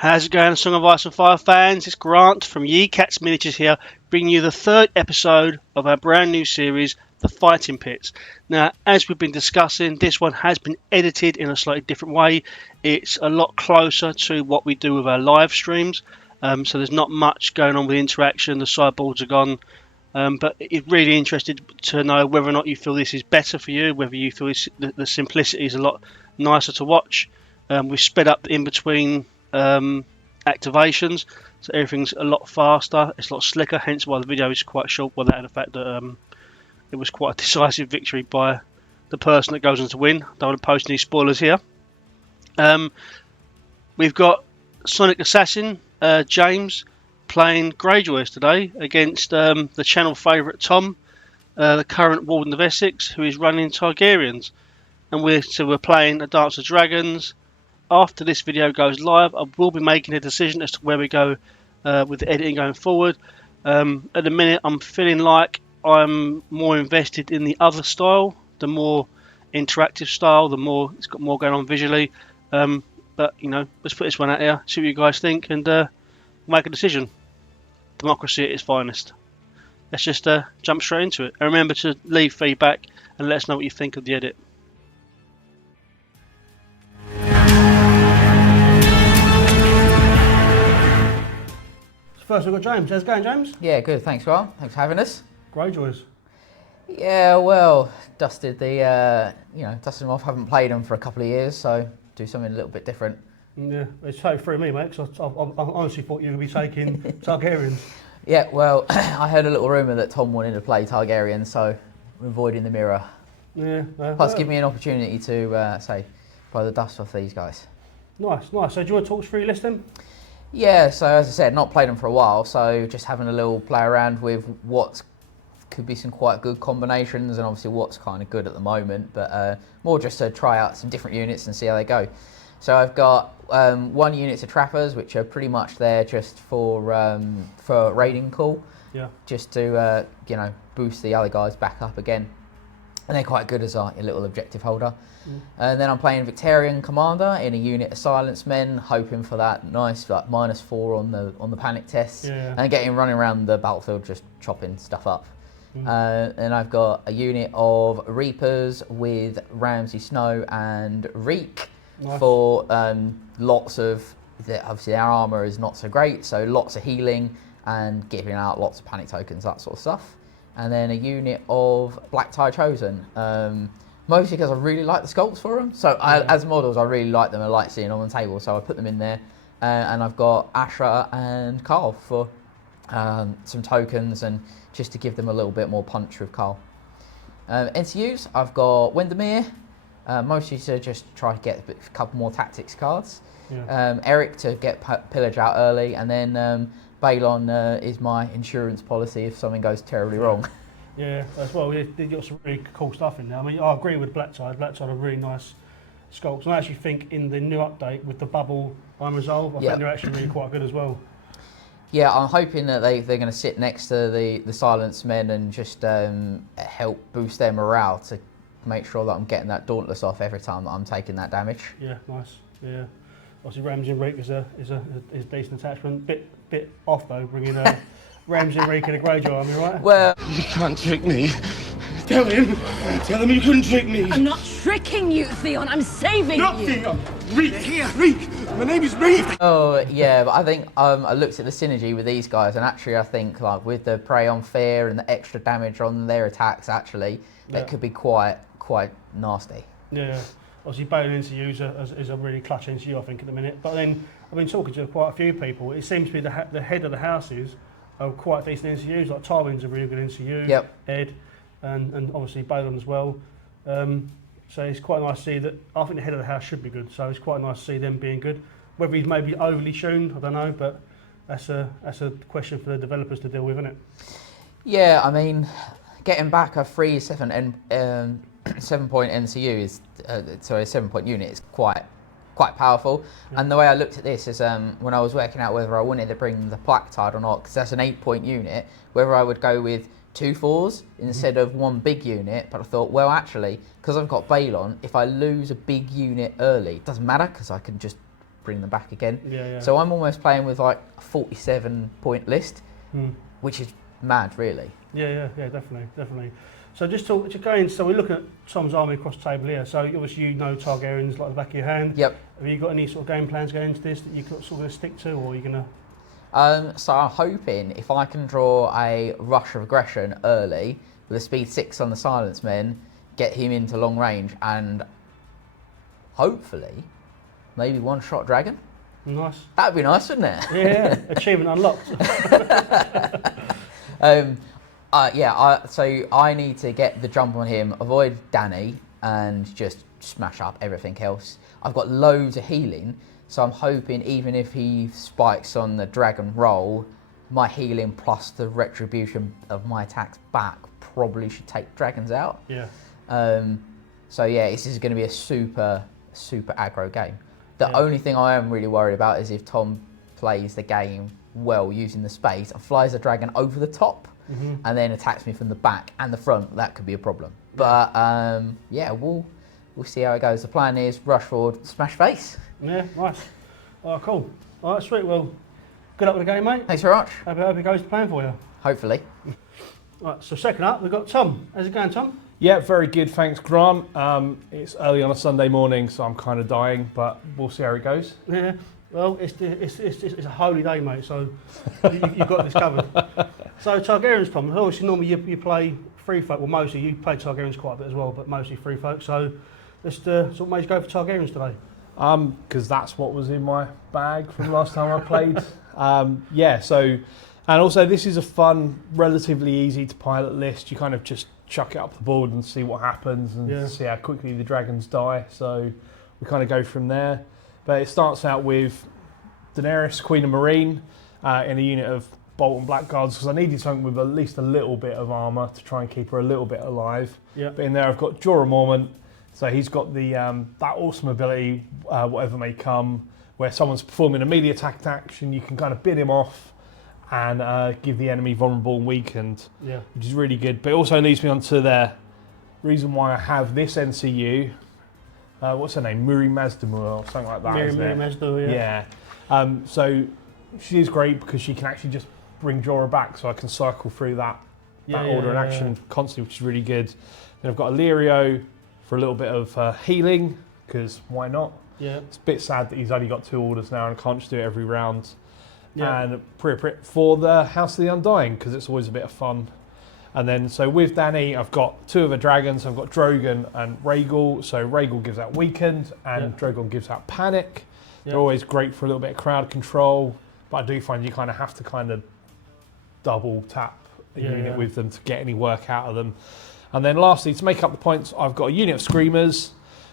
How's it going, Song of Ice and Fire fans? It's Grant from Ye Cats Miniatures here, bringing you the third episode of our brand new series, The Fighting Pits. Now, as we've been discussing, this one has been edited in a slightly different way. It's a lot closer to what we do with our live streams, so there's not much going on with interaction. The sideboards are gone, but it's really interested to know whether or not you feel this is better for you, whether you feel the simplicity is a lot nicer to watch. We've sped up the in-between activations, so everything's a lot faster, it's a lot slicker, hence why the video is quite short, well, that and the fact that it was quite a decisive victory by the person that goes on to win. Don't want to post any spoilers here. We've got Sonic Assassin James playing Greyjoys today against the channel favourite Tom, the current Warden of Essex, who is running Targaryens, and we're playing a Dance of Dragons. After this video goes live, I will be making a decision as to where we go with the editing going forward. At the minute, I'm feeling like I'm more invested in the other style, the more interactive style, the more it's got more going on visually. But you know, let's put this one out there, see what you guys think, and make a decision. Democracy at its finest. Let's just jump straight into it. And remember to leave feedback and let us know what you think of the edit. First we've got James. How's it going, James? Yeah, good. Thanks, Qarl. Thanks for having us. Greyjoys. Yeah, well, dusted them off. Haven't played them for a couple of years, so do something a little bit different. Yeah, it's totally through me, mate, because I honestly thought you would be taking Targaryens. Yeah, well, I heard a little rumour that Tom wanted to play Targaryen, so I'm avoiding the mirror. Yeah. Plus, give me an opportunity to, blow the dust off these guys. Nice. So do you want to talk us through your list then? Yeah, so as I said, not played them for a while, so just having a little play around with what could be some quite good combinations and obviously what's kind of good at the moment, but more just to try out some different units and see how they go. So I've got one unit of Trappers, which are pretty much there just for raiding call, just to boost the other guys back up again, and they're quite good as a little objective holder. And then I'm playing Victarion Commander in a unit of Silence Men, hoping for that nice like -4 on the panic test, and getting running around the battlefield just chopping stuff up. And I've got a unit of Reapers with Ramsay Snow and Reek for lots of, obviously our armour is not so great, so lots of healing and giving out lots of panic tokens, that sort of stuff. And then a unit of Blacktyde Chosen. Mostly because I really like the sculpts for them. So as models, I really like them. I like seeing them on the table, so I put them in there. And I've got Asha and Qarl for some tokens and just to give them a little bit more punch with Qarl. NCUs, I've got Wendamyr, mostly to just try to get a couple more tactics cards. Erik to get pillage out early, and then Balon is my insurance policy if something goes terribly wrong. Yeah, as well. They've got some really cool stuff in there. I mean, I agree with Blacktyde. Blacktyde are really nice sculpts. And I actually think in the new update with the bubble unresolved, I think they're actually really quite good as well. Yeah, I'm hoping that they're going to sit next to the Silence Men and just help boost their morale to make sure that I'm getting that Dauntless off every time that I'm taking that damage. Yeah, nice. Yeah. Obviously, Ramsay and Reek is a decent attachment. Bit off though, bringing Ramsay and Reek in a Greyjoy army, right? Well, you can't trick me. Tell him you couldn't trick me. I'm not tricking you, Theon. I'm saving you. Not Theon. Reek. Reek. My name is Reek. Oh yeah, but I think I looked at the synergy with these guys, and actually I think like with the prey on fear and the extra damage on their attacks, actually that could be quite nasty. Yeah. Obviously, Balon NCUs is a really clutch NCU, I think, at the minute. But then I've been talking to quite a few people. It seems to be the head of the houses are quite decent NCUs. Like Tywin's a really good NCU. Ed, and obviously Balon as well. So it's quite nice to see that. I think the head of the house should be good. So it's quite nice to see them being good. Whether he's maybe overly tuned, I don't know. But that's a question for the developers to deal with, isn't it? Yeah, I mean, getting back a 7-point NCU is a 7-point unit is quite powerful. And the way I looked at this is when I was working out whether I wanted to bring the Blacktyde or not, because that's an 8-point unit, whether I would go with 2 4s instead of one big unit. But I thought, well, actually, because I've got Balon, if I lose a big unit early, it doesn't matter because I can just bring them back again. Yeah. So I'm almost playing with like a 47 point list, which is mad, really. Yeah, definitely. So just to go in, so we're looking at Tom's army across the table here. So obviously you know Targaryens like the back of your hand. Yep. Have you got any sort of game plans going into this that you sort of going to stick to, or are you going to? So I'm hoping if I can draw a rush of aggression early with a speed 6 on the Silence Men, get him into long range, and hopefully maybe one-shot dragon. Nice. That'd be nice, wouldn't it? Yeah. Achievement unlocked. So I need to get the jump on him, avoid Dany, and just smash up everything else. I've got loads of healing, so I'm hoping even if he spikes on the dragon roll, my healing plus the retribution of my attacks back probably should take dragons out. Yeah. So yeah, this is going to be a super aggro game. The only thing I am really worried about is if Tom plays the game well using the space and flies a dragon over the top and then attacks me from the back and the front. That could be a problem. But we'll see how it goes. The plan is rush forward, smash face. Yeah, nice. Oh, cool. All right, sweet. Well, good luck with the game, mate. Thanks very much. Hope it goes to plan for you. Hopefully. All right, so second up, we've got Tom. How's it going, Tom? Yeah, very good, thanks, Grant. It's early on a Sunday morning, so I'm kind of dying, but we'll see how it goes. Yeah. Well, it's a holy day, mate. So you've got this covered. So Targaryens, Tom. Obviously, normally you play free folk. Well, mostly you play Targaryens quite a bit as well, but mostly free folk. So let's sort of made you go for Targaryens today. Because that's what was in my bag from last time I played. And also this is a fun, relatively easy to pilot list. You kind of just chuck it up the board and see what happens and see how quickly the dragons die. So we kind of go from there. But it starts out with Danaerys, Queen of Marine, in a unit of Bolton Blackguards, because I needed something with at least a little bit of armour to try and keep her a little bit alive. Yep. But in there I've got Jorah Mormont, so he's got the that awesome ability, whatever may come, where someone's performing a melee attack action, you can kind of bid him off and give the enemy vulnerable and weakened, which is really good. But it also leads me on to the reason why I have this NCU. What's her name? Mirri Maz Duur or something like that. Mirri Maz Duur, yeah. So she is great because she can actually just bring Jorah back, so I can cycle through that order in action constantly, which is really good. Then I've got Illyrio for a little bit of healing, because why not? Yeah. It's a bit sad that he's only got 2 orders now and can't just do it every round. Yeah. And Pyat Pree for the House of the Undying, because it's always a bit of fun. And then, so with Dany, I've got 2 of the dragons. I've got Drogon and Rhaegal. So Rhaegal gives out weakened, and Drogon gives out panic. They're always great for a little bit of crowd control, but I do find you kind of have to kind of double tap a unit with them to get any work out of them. And then lastly, to make up the points, I've got a unit of Screamers,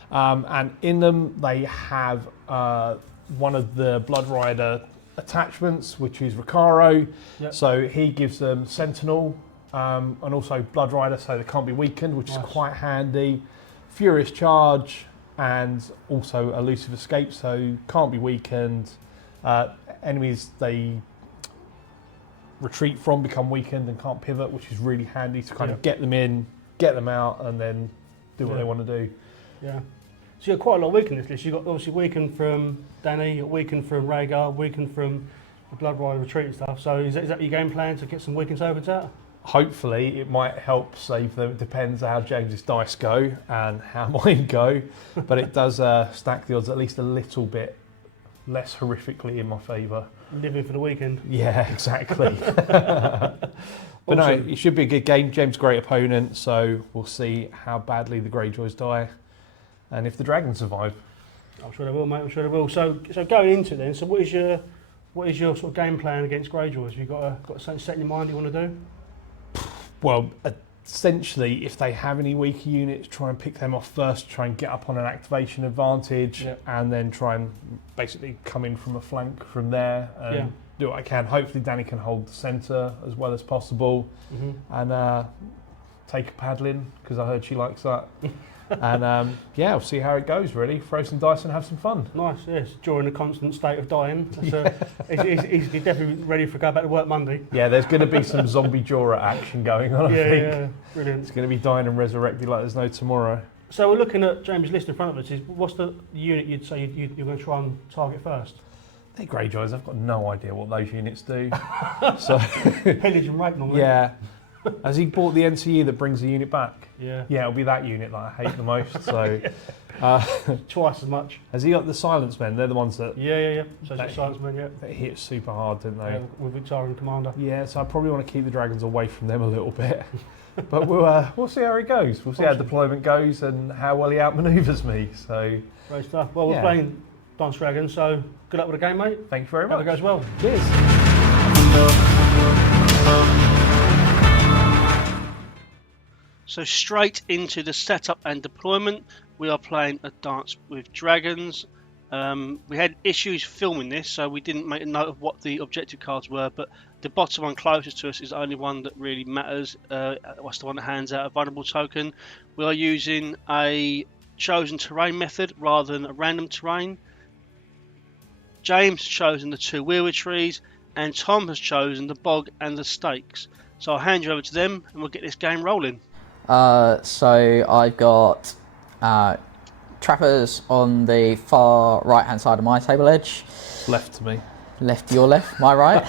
and in them they have one of the Blood Rider attachments, which is Rhakaro. So he gives them Sentinel, and also Blood Rider, so they can't be weakened, which is quite handy. Furious Charge, and also Elusive Escape, so can't be weakened. Enemies they retreat from become weakened and can't pivot, which is really handy to kind of get them in, get them out, and then do what they want to do. Yeah. So you've got quite a lot of weakened in this list. You've got obviously weakened from Dany, you've got weakened from Rhaegal, weakened from the Blood Rider retreat and stuff. So is that your game plan, to get some weakened tokens out? Hopefully it might help save them. It depends how James's dice go and how mine go, but it does stack the odds at least a little bit less horrifically in my favour. Living for the weekend. Yeah, exactly. But no, it should be a good game. James' a great opponent, so we'll see how badly the Greyjoys die and if the dragons survive. I'm sure they will, mate. I'm sure they will. So going into it then, so what is your sort of game plan against Greyjoys? Have you got something set in your mind you want to do? Well, essentially, if they have any weaker units, try and pick them off first, try and get up on an activation advantage, and then try and basically come in from a flank from there and do what I can. Hopefully Dany can hold the centre as well as possible, and take a paddling, because I heard she likes that. And we'll see how it goes, really. Throw some dice and have some fun. Nice, yes. During a constant state of dying. He's definitely ready for go back to work Monday. Yeah, there's going to be some zombie Jorah action going on, I think. Yeah, brilliant. It's going to be dying and resurrected like there's no tomorrow. So we're looking at James' list in front of us. What's the unit you'd say you're going to try and target first? They're Greyjoys. I've got no idea what those units do. So Pillage and rape normally. yeah. Has he bought the NCU that brings the unit back? Yeah. Yeah, it'll be that unit that I hate the most. So Twice as much. has he got the silence men? They're the ones that Yeah. So it's Silenceman, yeah. that hit super hard, didn't they? With Victarion Commander. Yeah, so I probably want to keep the dragons away from them a little bit. But we'll see how it goes. We'll see how deployment goes and how well he outmaneuvers me. So Great stuff. Well, we're playing Dance Dragons, so good luck with the game, mate. thank you very Hope much. it goes well. Cheers. So straight into the setup and deployment, we are playing a Dance with Dragons. We had issues filming this, so we didn't make a note of what the objective cards were, but the bottom one closest to us is the only one that really matters. What's the one that hands out a vulnerable token? We are using a chosen terrain method rather than a random terrain. James has chosen the 2 weirwood trees, and Tom has chosen the bog and the stakes. So I'll hand you over to them, and we'll get this game rolling. So I've got trappers on the far right hand side of my table edge. Left to me. Left, your left, my right.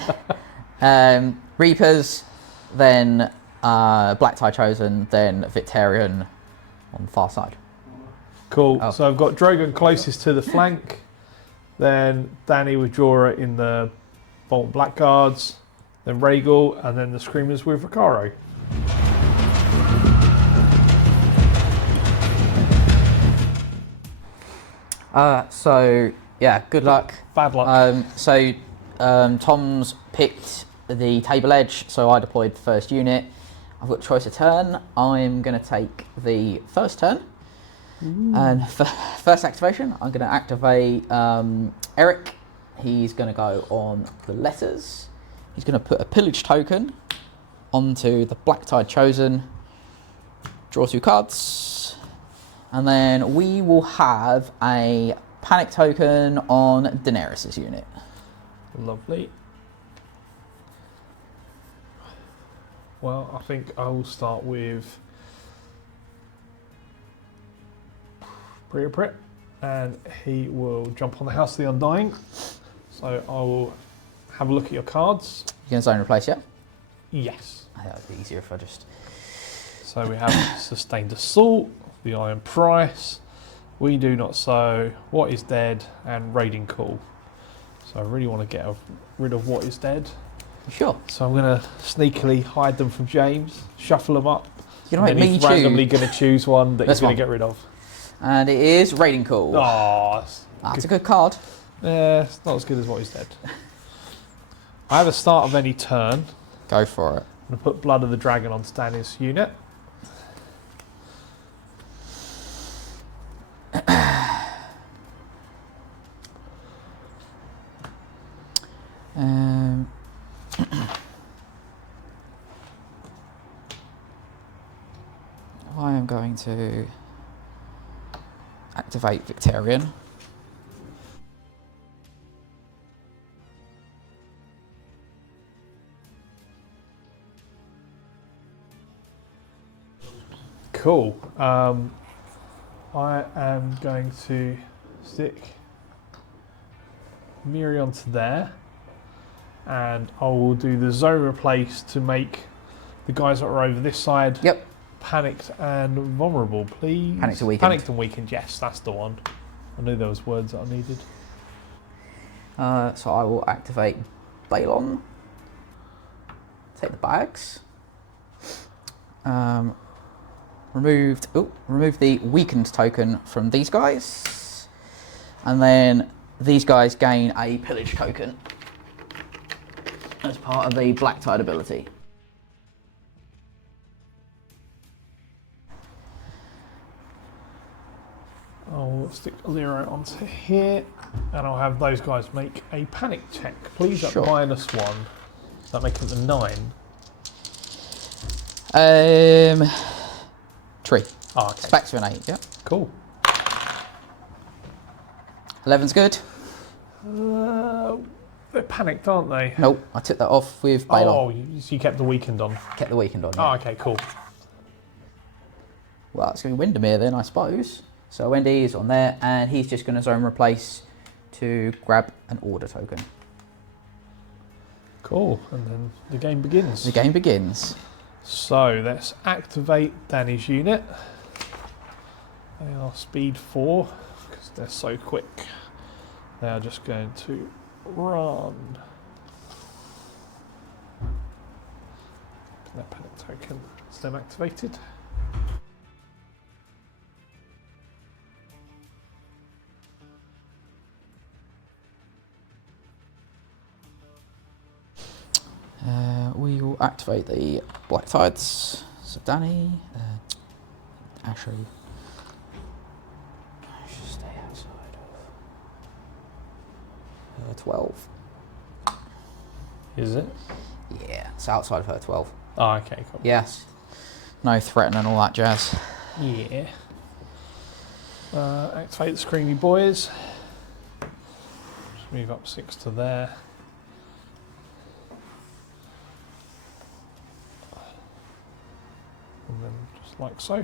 Reapers, then Blacktyde chosen, then Victarion on the far side. Cool. Oh. So I've got Drogon closest to the flank, then Dany with Jorah in the Bolton Blackguards, then Rhaegal, and then the Screamers with Rhakaro. So yeah, good luck. Bad luck. Tom's picked the table edge, so I deployed the first unit. I've got choice of turn. I'm going to take the first turn. Ooh. And for first activation, I'm going to activate Erik. He's going to go on the letters. He's going to put a pillage token onto the Blacktyde chosen. Draw 2 cards. And then we will have a panic token on Danaerys' unit. Lovely. Well, I think I will start with Mirri Maz Duur, and he will jump on the House of the Undying. So I will have a look at your cards. You can zone replace, yeah? Yes. I think that would be easier if I just... So we have Sustained Assault, the Iron Price, We Do Not Sow, What Is Dead, and Raiding Call. So I really want to get rid of What Is Dead. Sure. So I'm going to sneakily hide them from James, shuffle them up. You're going to make me choose. Randomly going to choose one that he's going to get rid of. And it is Raiding Call. Oh, that's a good card. Yeah, it's not as good as What Is Dead. I have a start of any turn. Go for it. I'm going to put Blood of the Dragon on Stannis' unit. I am going to activate Victarion. Cool. I am going to stick Mirri onto there, and I will do the zone replace to make the guys that are over this side panicked and vulnerable, please. Panicked and weakened. Panicked and weakened, yes, that's the one. I knew there was words that I needed. So I will activate Balon. Take the bags. Remove the weakened token from these guys, and then these guys gain a pillage token as part of the Blacktyde ability. I'll stick Illyrio onto here, and I'll have those guys make a panic check, please. At -1. Does that make it the 9? 3. Oh, okay. It's back to an 8, yeah. Cool. 11's good. They're panicked, aren't they? Nope, I took that off with Balon. Oh, so you kept the weakened on. Kept the weakened on. Oh, okay, cool. Well, it's going to be Wendamyr then, I suppose. So Wendy is on there, and he's just going to zone replace to grab an order token. Cool, and then the game begins. The game begins. So let's activate Danny's unit. They are speed 4 because they're so quick. They are just going to run. That panic token is then activated. We will activate the Blacktydes. So Danny, Asha. I should stay outside of her 12. Is it? Yeah, it's outside of her 12. Oh, okay, cool. Yes. No threatening and all that jazz. Yeah. Activate the Screamy Boys. Just move up 6 to there. And then just like so.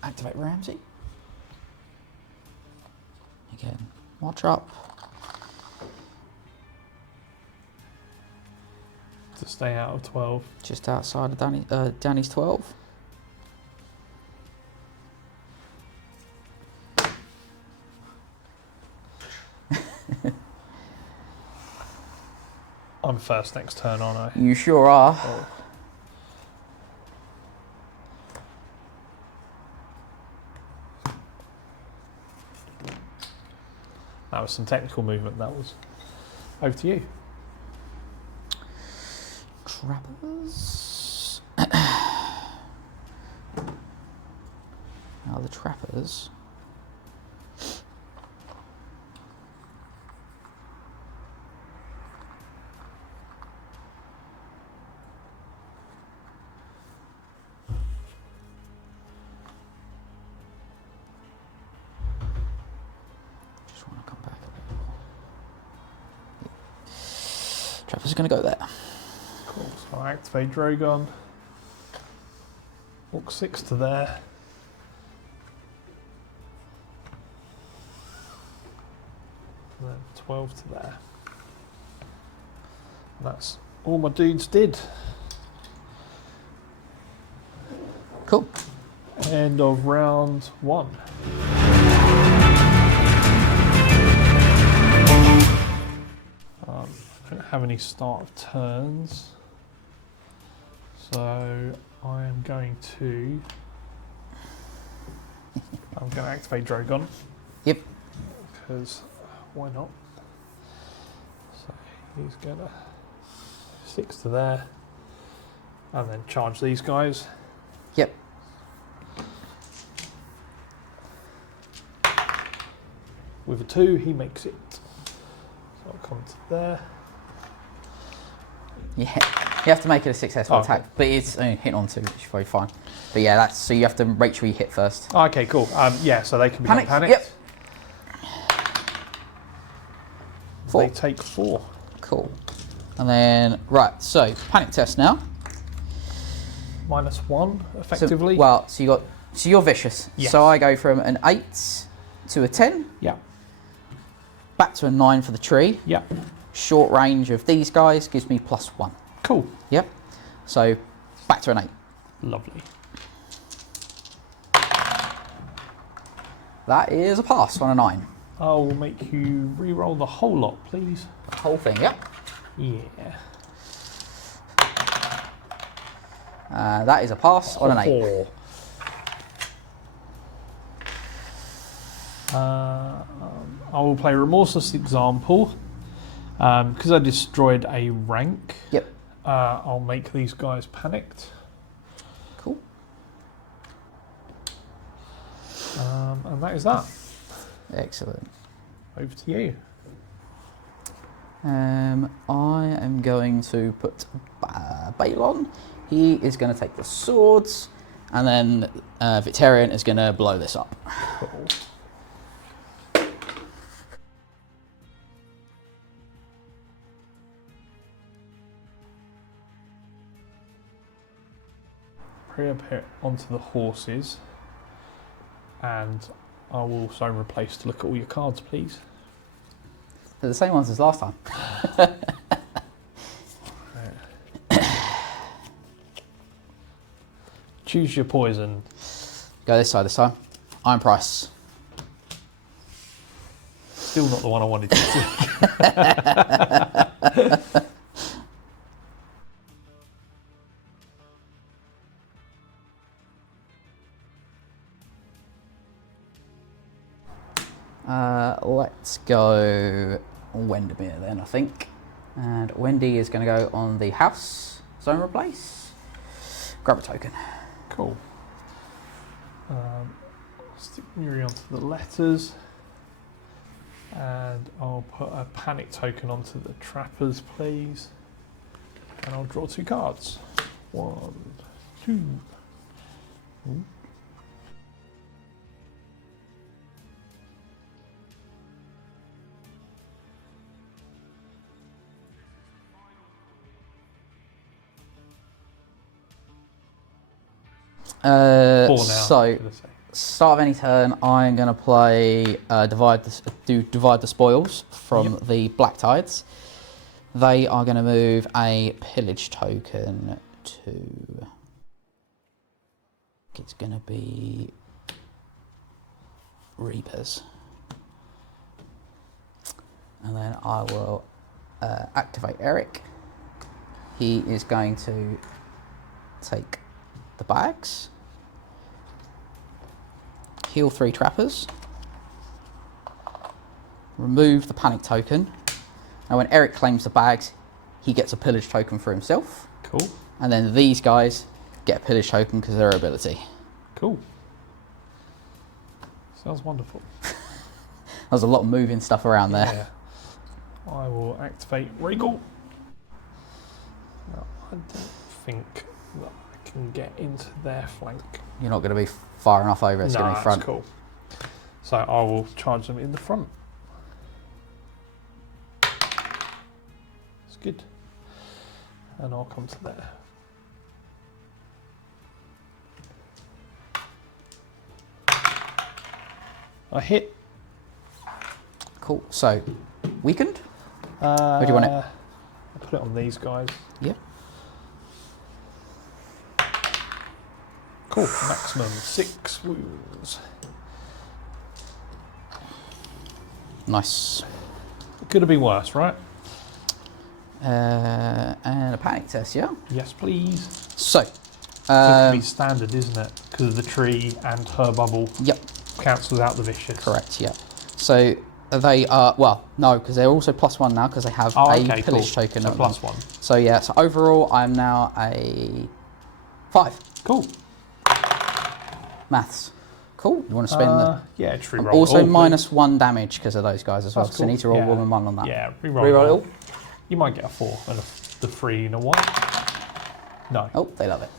Activate Ramsay. Again, watch up. To stay out of 12. Just outside of Danny's 12. I'm first next turn, aren't I? You sure are. Oh. That was some technical movement, that was. Over to you. Trappers. Now the Trappers. Just want to come back a bit more. Yeah. Trappers are going to go there. Cool, so I activate Drogon. Walk 6 to there. And then 12 to there. And that's all my dudes did. Cool. End of round 1. I don't have any start of turns. So I am going to activate Drogon. Yep. Because why not? So he's gonna 6 to there. And then charge these guys. Yep. With a 2 he makes it. So I'll come to there. Yeah, you have to make it a successful attack, Okay. but it's hit on 2, which is very fine. But yeah, that's so you have to make sure you hit first. Okay, cool. Yeah, so they can become panicked. Yep. 4. They take 4. Cool. And then right, so panic test now. -1, effectively. So you're vicious. Yes. So I go from an 8 to a 10, Yeah, back to a 9 for the tree. yeah. Short range of these guys gives me +1. Cool. Yep. So back to an 8. Lovely. That is a pass on a 9. I'll make you re-roll the whole lot, please. The whole thing, yep. Yeah. That is a pass on an 8. I will play Remorseless Example. Because I destroyed a rank, Yep. I'll make these guys panicked. Cool. And that is that. Excellent. Over to you. I am going to put Balon. He is going to take the swords, and then Victarion is going to blow this up. Cool. reappear onto the horses. And I will also replace to look at all your cards, please. They're the same ones as last time. Choose your poison. Go this side this time. Iron Price. Still not the one I wanted to do. Let's go Wendamyr then, I think. And Wendy is going to go on the house zone replace. Grab a token. Cool. Stick Mirri onto the letters. And I'll put a panic token onto the trappers, please. And I'll draw 2 cards. 1, 2. Ooh. Four now, So, should I say. start of any turn, I'm going to play divide the spoils from the Blacktydes. They are going to move a pillage token to. It's going to be Reapers, and then I will activate Erik. He is going to take the bags. Heal 3 trappers. Remove the panic token. Now when Erik claims the bags, he gets a pillage token for himself. Cool. And then these guys get a pillage token because of their ability. Cool. Sounds wonderful. There's a lot of moving stuff around there. Yeah. I will activate Rhaegal. No, I don't think that I can get into their flank. You're not going to be far enough over, it's going to be front. That's cool. So I will charge them in the front. It's good. And I'll come to there. I hit. Cool. So, weakened? Where do you want it? I'll put it on these guys. Yeah. Cool. Maximum 6 wounds. Nice. It could have been worse, right? And a panic test, yeah? Yes, please. So, It's going to be standard, isn't it? Because of the tree and her bubble. Yep. Cancels out the vicious. Correct, yeah. So, they are, well, no, because they're also +1 now because they have a pillage token. So on them. +1. So, yeah, so overall, I'm now a 5. Cool. Maths. Cool. You want to spend the. Yeah, tree I'm roll. also all, -1 damage because of those guys as well. That's So, I need to roll cool. 1 and 1 on that. Yeah, Reroll reroll. it all. You might get a 4 and the 3 and a 1. No. Oh, they love it.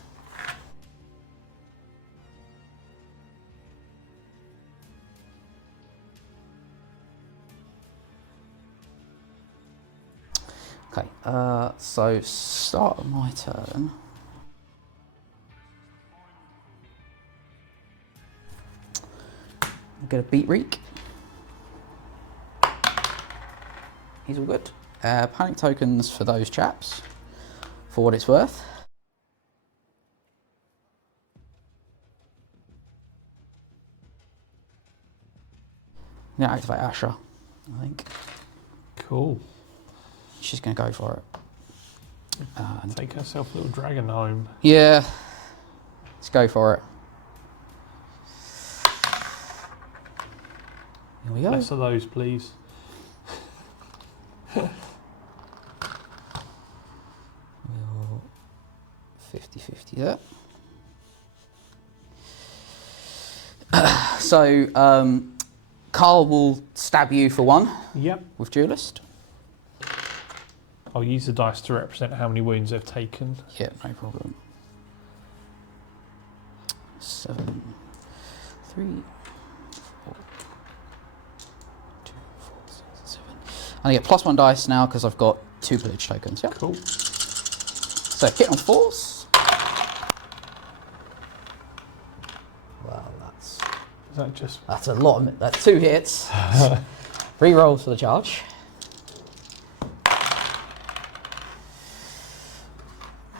Okay, so start of my turn. I'm going to beat Reek. He's all good. Panic tokens for those chaps, for what it's worth. I'm going to activate Asha, I think. Cool. She's going to go for it. Take herself a little dragon home. Yeah, let's go for it. Here we go. Less of those, please. 50-50 there. So, Qarl will stab you for 1 Yep. with Duelist. I'll use the dice to represent how many wounds they've taken. Yeah, no problem. 7, 3, 4, 2, 4, 6, 7. And I get +1 dice now because I've got 2 pillage tokens. Yeah. Cool. So hit on 4s. That just That's a lot. That's 2 hits. Re-rolls for the charge.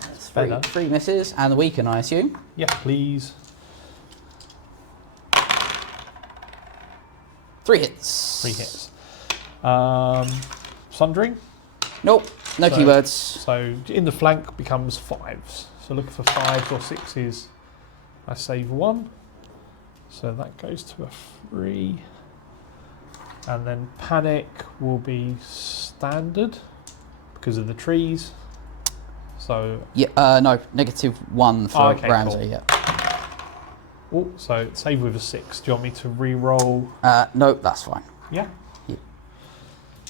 That's better. 3 misses and the weaken, I assume. yeah, please. 3 hits. 3 hits. Sundering. Nope. No So- keywords. So in the flank becomes 5s. So looking for 5s or 6s. I save 1. So that goes to a 3. And then panic will be standard because of the trees. So Yeah. No. -1 for okay, Ramsay. cool. Yeah. oh, so save with a 6. Do you want me to re-roll? Nope. That's fine. Yeah. Yeah.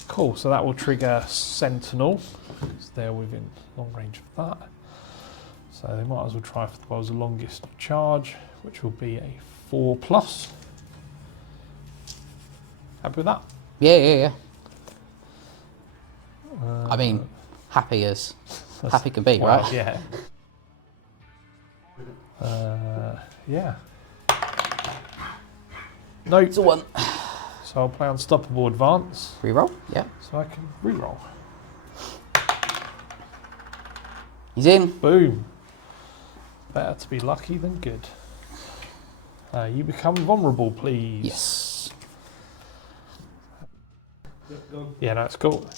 Cool. So that will trigger Sentinel because they're within long range of that. So they might as well try for the longest charge, which will be a 4+. Happy with that? Yeah. I mean, happy as happy can be, Well, right? yeah. Yeah. No. It's a 1. So I'll play Unstoppable Advance, Re-roll. Yeah. so I can re-roll. He's in. Boom. Better to be lucky than good. You become vulnerable, please. Yes. Yeah, no, it's cool.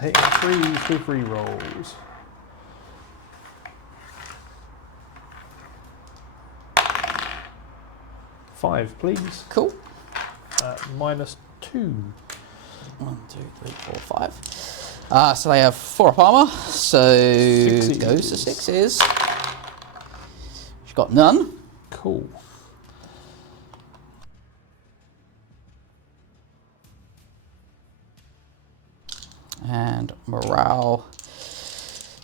Hitting 3s with re-rolls. Five, please. Cool. -2. 1, 2, 3, 4, 5. So they have 4 up armor. So Sixes. goes to 6s. She's got none. Cool. And morale.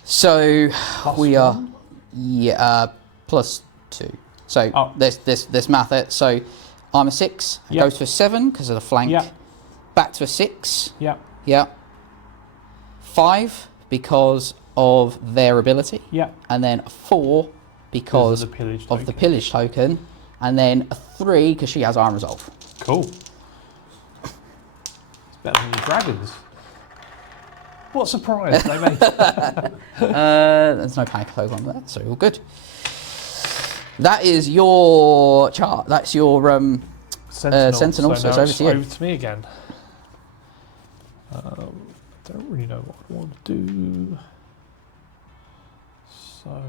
So we are +2. So Oh. this math it. So I'm a 6. It Yep. goes to a 7 because of the flank. Yep. Back to a 6. Yeah. Yeah. 5 because of their ability. Yeah. And then a 4 because of the pillage of the token. pillage token. And then a 3 because she has Iron Resolve. Cool. It's better than the dragons. What surprise they made. There's no panic token on that, so all good. That is your chart. That's your Sentinel, so now it's over to you. over to me again. Don't really know what I want to do. So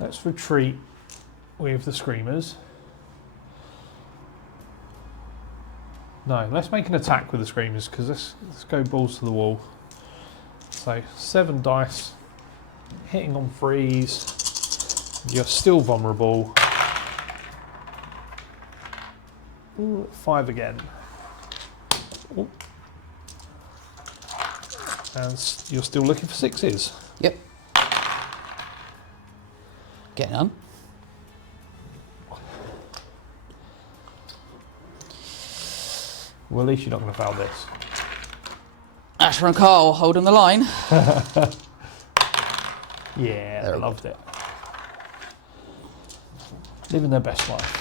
let's retreat with the screamers. No, let's make an attack with the screamers because let's go balls to the wall. So 7 dice, hitting on 3s. You're still vulnerable. Ooh, 5 again. Ooh. And you're still looking for 6s. Yep. Getting on. Well, at least you're not going to fail this. Asha and Qarl holding the line. Yeah, There I we loved it. Living their best life.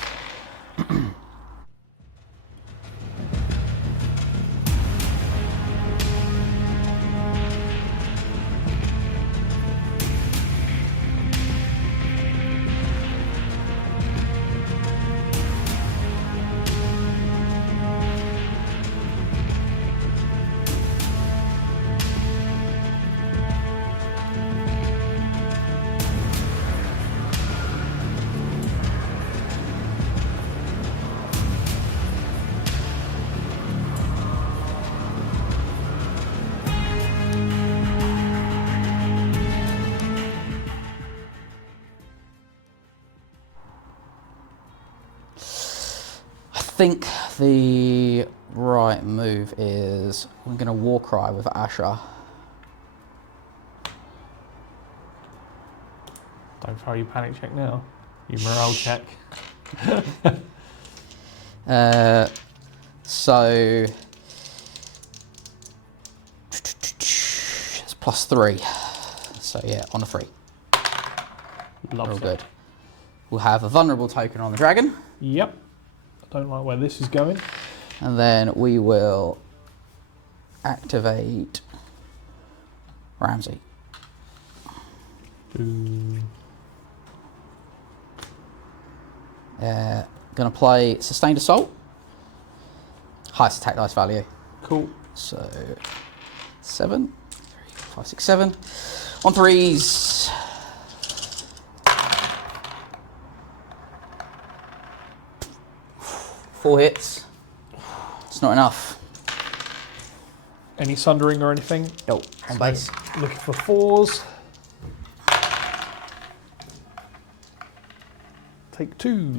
I think the right move is I'm going to war cry with Asha. Don't throw your panic check now. Your morale check. So it's +3. So yeah, on a 3. Real Lovely. good. We'll have a vulnerable token on the dragon. Yep. I don't like where this is going. And then we will activate Ramsay. Gonna play Sustained Assault. Highest attack dice value. Cool. So 7, 3, 4, 5, 6, 7. On 3s. Four hits. It's not enough. Any sundering or anything? No, on base. Looking for 4s. Take 2.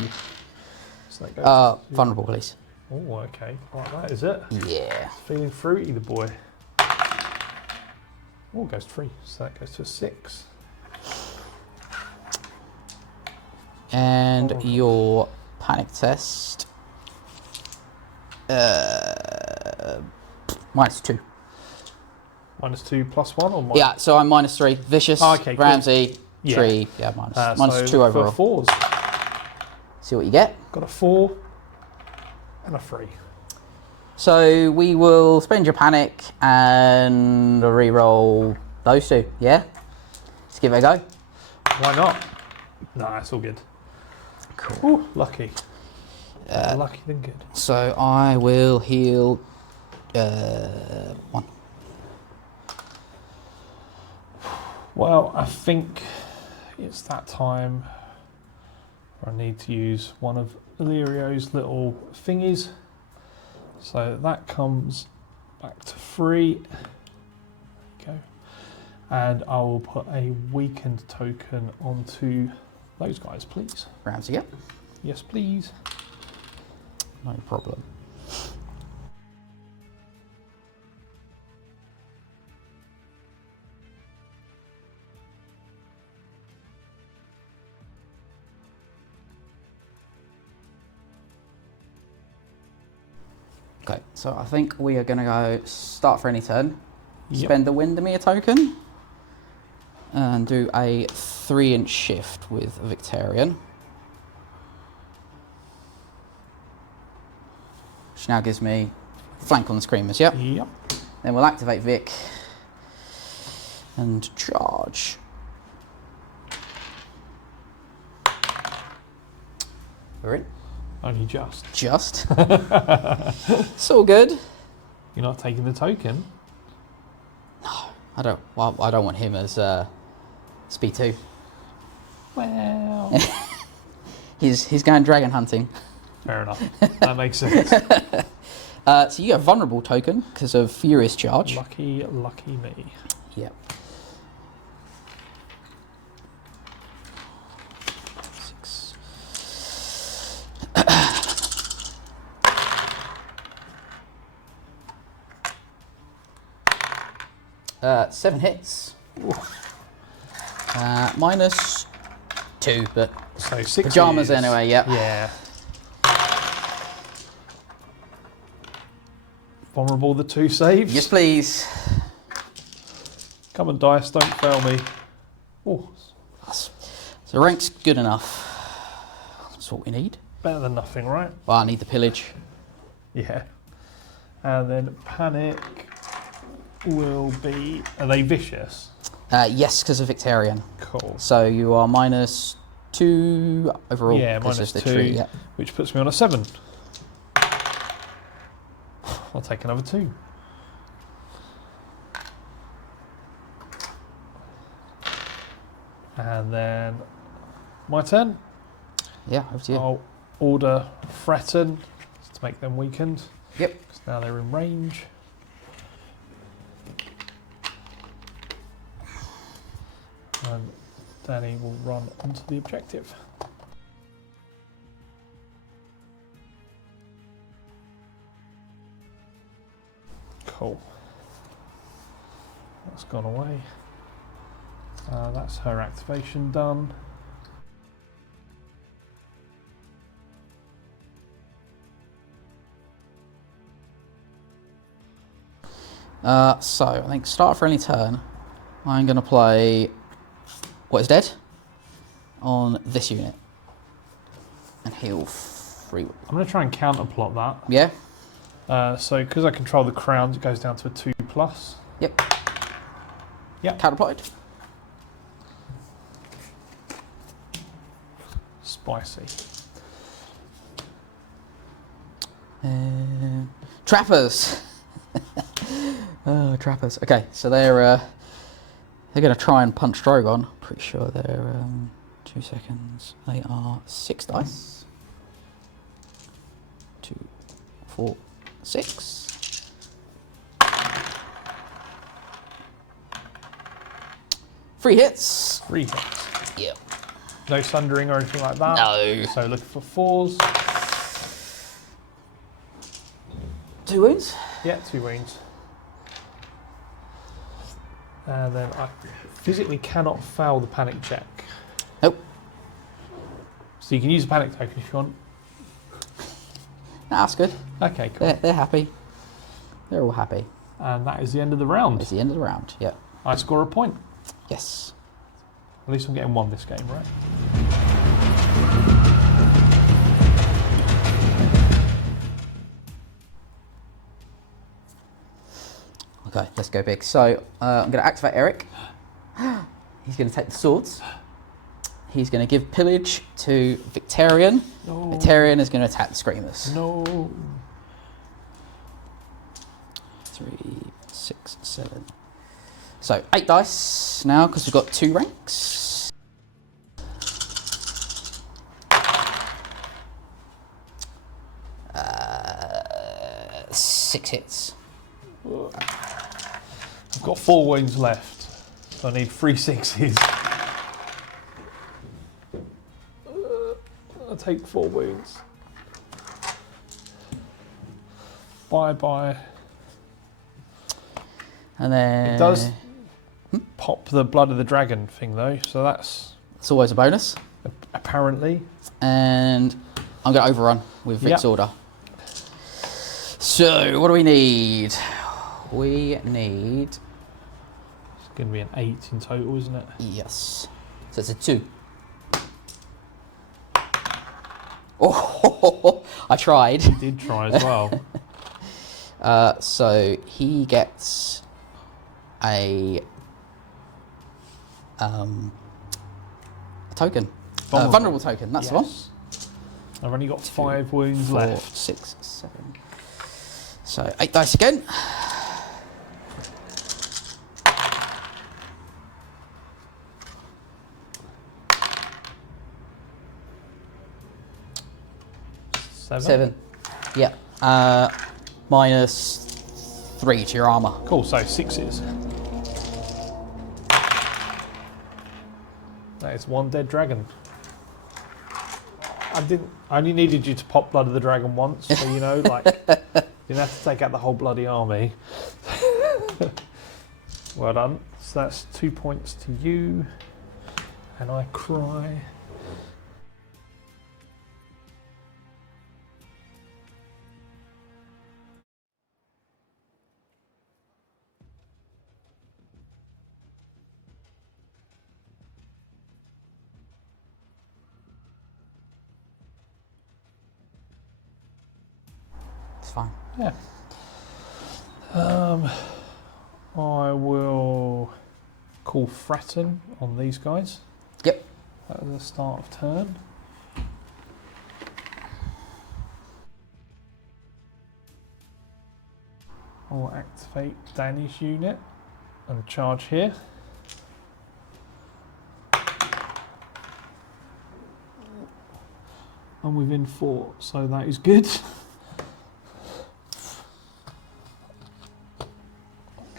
So that goes to- Vulnerable, please. Oh, okay. Like that, is it? Yeah. Feeling fruity, the boy. Oh, it goes to 3. So that goes to a 6. And your panic test. -2. -2 +1 or minus? Yeah, so I'm -3. Vicious, Okay, cool. Ramsay, Yeah. 3. Yeah, minus So 2 overall. For 4s, See what you get. got a 4 and a 3. So we will spend your panic and re-roll those 2. Yeah? Let's give it a go. Why not? No, that's all good. Cool. Ooh, lucky. Lucky than good. So I will heal 1. Well, I think it's that time where I need to use one of Illyrio's little thingies. So that comes back to 3. There you go. And I will put a weakened token onto those guys, please. Ramsay, yep. Yes, please. No problem. Okay, so I think we are going to go start for any turn, Yep. spend the Wendamyr token, and do a 3-inch shift with Victarion. Which now gives me flank on the Screamers, yep. Yep. Then we'll activate Vic and charge. We're in. Only just. Just. It's all good. You're not taking the token? I don't want him as speed 2. Well, He's going dragon hunting. fair enough. That makes sense. So you get a vulnerable token because of Furious Charge. Lucky me. Yep. 6. 7 hits. -2, but So 6 pajamas is- anyway, yep. Yeah. Vulnerable, the 2 saves. Yes, please. Come on, dice, don't fail me. Oh, So rank's good enough. That's what we need. better than nothing, right? Well, I need the pillage. Yeah. And then panic will be. Are they vicious? Yes, because of Victarion. Cool. So you are -2 overall. Yeah, because of -2, the tree, yeah. which puts me on a 7. I'll take another 2. And then my turn. Yeah, over to you. I'll order threaten to make them weakened. Yep. Because now they're in range. And Danny will run onto the objective. Cool. That's gone away. That's her activation done. So I think start for any turn. I'm going to play What Is Dead on this unit. And heal 3. I'm going to try and counterplot that. Yeah? So because I control the crowns, it goes down to a 2+. Yep. Yep. Counterplotted. Spicy. Trappers. Oh, Trappers. Okay, so they're going to try and punch Drogon. Pretty sure they're 2 seconds. They are 6 dice. 2, 4, 6. Three hits. 3 hits. Yep. No sundering or anything like that. No. So looking for 4s. 2 wounds. Yeah, 2 wounds. And then I physically cannot fail the panic check. Nope. So you can use a panic token if you want. Nah, that's good. Okay, cool. They're happy. They're all happy. And that is the end of the round. It's the end of the round. Yep. I score a point. Yes. At least I'm getting 1 this game, right? Okay, let's go big. So I'm going to activate Erik. He's going to take the swords. He's going to give pillage to Victarion. No. Victarion is going to attack the Screamers. No. 3, 6, 7. So 8 dice now because we've got 2 ranks. Uh, 6 hits. I've got 4 wounds left, so I need 3 6s. I'll take 4 wounds. Bye. And then It does pop the blood of the dragon thing though, so that's it's always a bonus. apparently. And I'm going to overrun with Vic's Yep. order. So what do we need? We need, It's going to be an 8 in total, isn't it? yes. So it's a 2. Oh, I tried. Did try as well. So he gets a token. Vulnerable token, that's the one. Yes. I've only got 5 wounds 4, left. 6, 7. So 8 dice again. Seven. Yeah. -3 to your armor. Cool, so 6s. That is 1 dead dragon. I only needed you to pop blood of the dragon once, so you know, like, you didn't have to take out the whole bloody army. Well done. So that's 2 points to you, and I cry. It's fine. Yeah. I will call Threaten on these guys Yep. at the start of turn. I'll activate Danny's unit and charge here. I'm within 4, so that is good.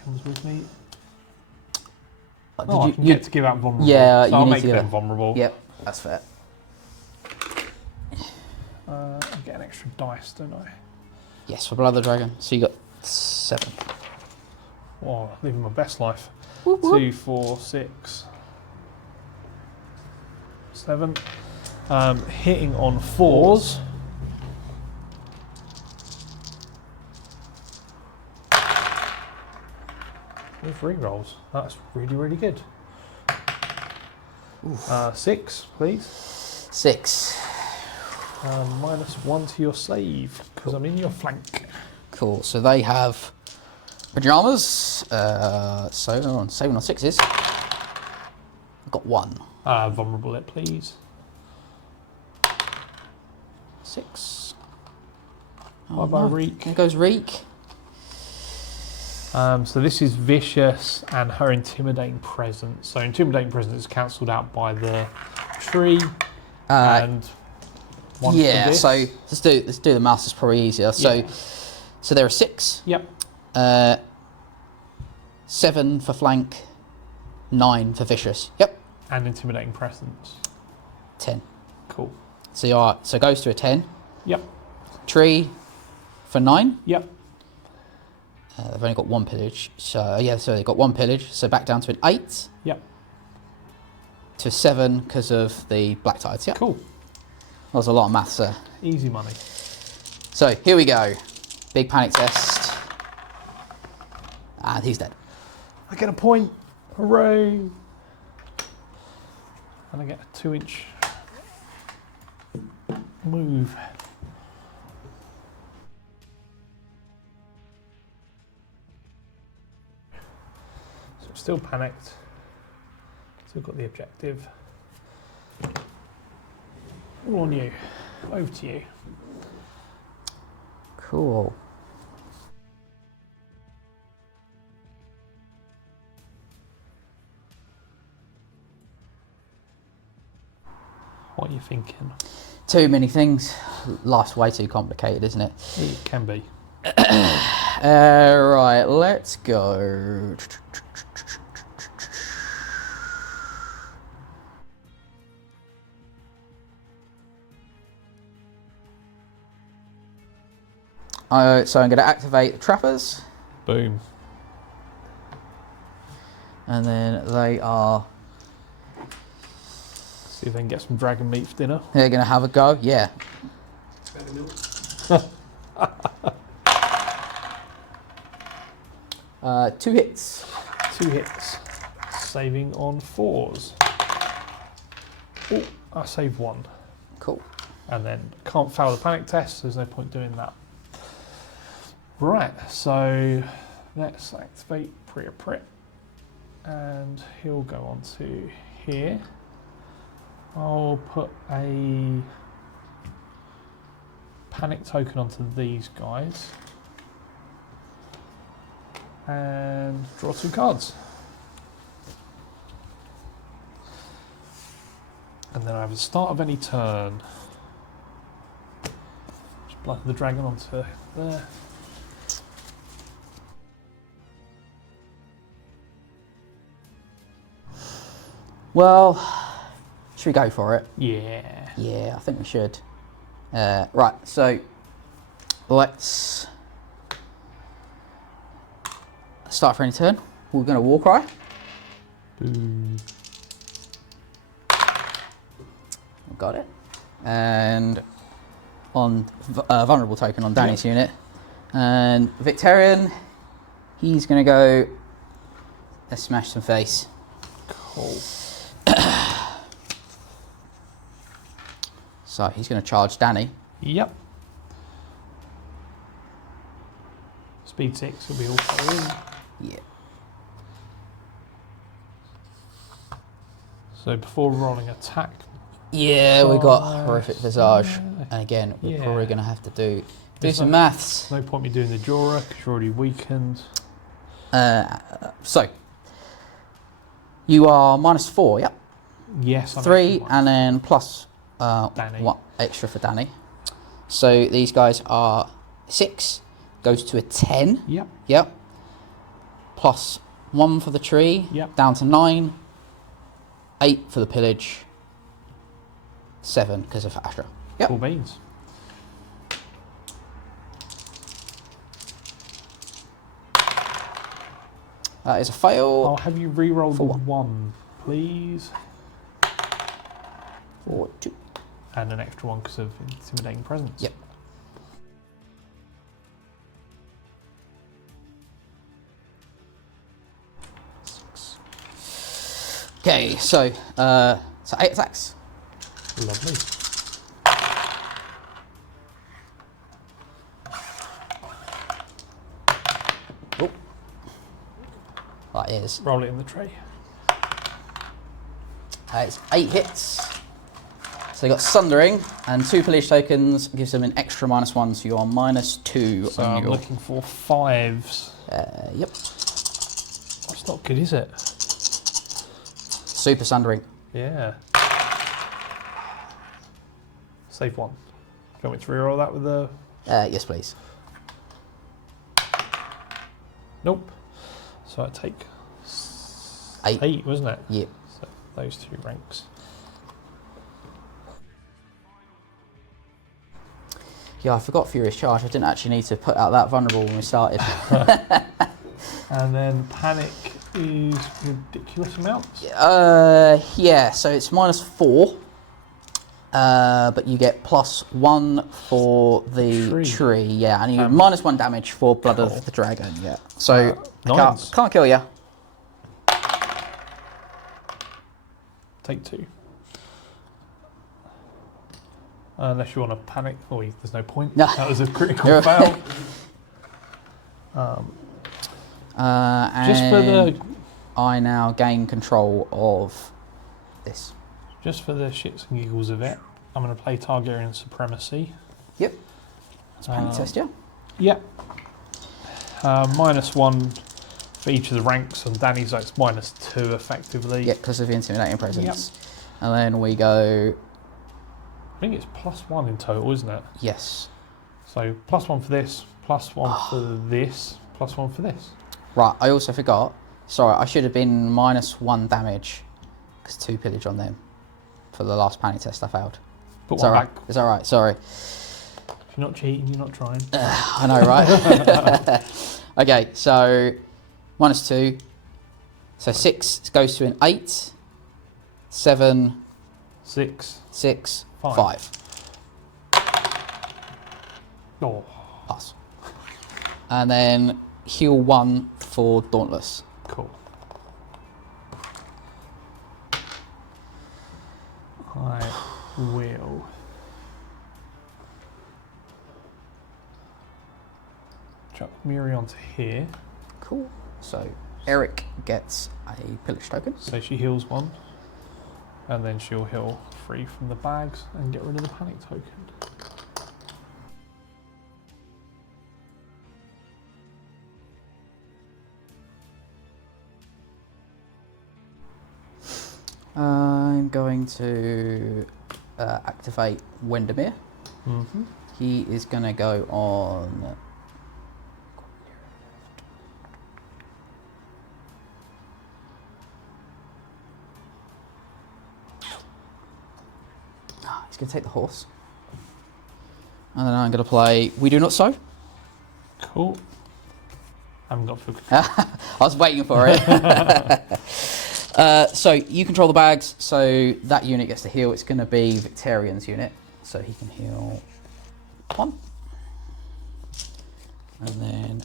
Comes with me. I can get to give out vulnerable. Yeah, so you I'll need make to give them it. vulnerable. Yep, that's fair. I get an extra dice, don't I? Yes, for Blood of the Dragon. So you got 7. Oh, living my best life. Whoop, whoop. 2, 4, 6, 7. Hitting on 4s. with rerolls. That's really, really good. 6, please. 6. -1 to your save, because I'm in your flank. Cool. So they have pajamas. So on saving on 6s. I've got 1. Vulnerable it, please. 6. Bye-bye, Reek. There goes Reek. So this is vicious and her intimidating presence. So intimidating presence is cancelled out by the tree and one yeah. for this. So let's do the mouse. It's probably easier. So so there are 6. Yep. 7 for flank. 9 for vicious. Yep. And intimidating presence. 10. Cool. So you are so it goes to a 10. Yep. Tree for 9. Yep. They've only got 1 pillage. So yeah, so they've got 1 pillage. So back down to an 8. Yep. To 7 because of the Blacktydes. Yeah. Cool. That was a lot of maths there. Easy money. So here we go. Big panic test. And he's dead. I get a point. Hooray. And I get a 2-inch move. So I'm still panicked. Still got the objective. All on you. Over to you. Cool. What are you thinking? Too many things. Life's way too complicated, isn't it? It can be. Right, let's go. So I'm going to activate the trappers, Boom. and then they are. See if they can get some dragon meat for dinner. They're going to have a go. Yeah. 2 hits. 2 hits. Saving on 4s. Oh, I saved 1. Cool. And then can't fail the panic test, so there's no point doing that. Right, so let's activate Pyat Pree. And he'll go on to here. I'll put a panic token onto these guys. And draw 2 cards. And then I have the start of any turn. Just blood the dragon onto there. Well, should we go for it? Yeah. Yeah, I think we should. Right, so let's start for any turn. We're going to war cry. Boom. Got it. And on vulnerable token on Danny's unit. And Victarion, he's going to go, let's smash some face. Cool. So he's going to charge Danny. Yep. Speed 6 will be also in. Yeah. So before rolling attack. Yeah, we got horrific visage. And again, we're probably going to have to do some maths. No point me doing the Jorah because you're already weakened. So you are -4, yep. Yes. 3 and then plus Danny. 1 extra for Danny. So these guys are 6, goes to a 10. Yep. Yep. Plus 1 for the tree. Yep. Down to 9. 8 for the pillage. 7 because of Asha. Yep. Cool beans. That is a fail. I'll have you re-roll the For 1, please. 4, 2. And an extra 1 because of intimidating presence. Yep. Okay, so 8 attacks. Lovely. Oh. That is. Roll it in the tray. It's 8 hits. So you got Sundering and 2 pillage tokens, gives them an extra -1, so you are -2 So on I'm your. looking for 5s. Yep. That's not good, is it? Super Sundering. Yeah. Save 1. Do you want me to reroll that with the... Yes, please. Nope. So I take 8. 8, wasn't it? Yep. So those 2 ranks. Yeah, I forgot Furious Charge. I didn't actually need to put out that vulnerable when we started. And then Panic is ridiculous amounts. Yeah, so it's -4. But you get +1 for the tree, yeah, and you -1 damage for Blood of the Dragon, yeah. So Nice. can't kill you. Take 2. Unless you want to panic. Oh, there's no point. No. That was a critical fail. Just for the... I now gain control of this. Just for the shits and giggles of it, I'm going to play Targaryen Supremacy. Yep. It's a panic test, yeah? Yep. -1 for each of the ranks, and Danny's like -2 effectively. Yeah, because of the intimidating presence. Yep. And then we go... I think it's +1 in total, isn't it? Yes. So +1 for this, +1 for this, +1 for this. Right, I also forgot. Sorry, I should have been -1 damage, because 2 pillage on them for the last panic test I failed. Put Is one that back. right? Is that right? Sorry. If you're not cheating, you're not trying. I know, right? Okay, so -2. So 6 goes to an 8, 7, 6. 6, 5. 5. Oh. Pass. And then heal 1 for Dauntless. Cool. I will chuck Mirri onto here. Cool. So Erik gets a pillage token. So she heals 1. And then she'll heal 3 from the bags and get rid of the panic token. I'm going to activate Wendamyr. Mm-hmm. He is going to go on... He's going to take the horse. And then I'm going to play We Do Not Sow. Cool. I haven't got full I was waiting for it. So you control the bags, so that unit gets to heal. It's going to be Victarion's unit, so he can heal 1. And then...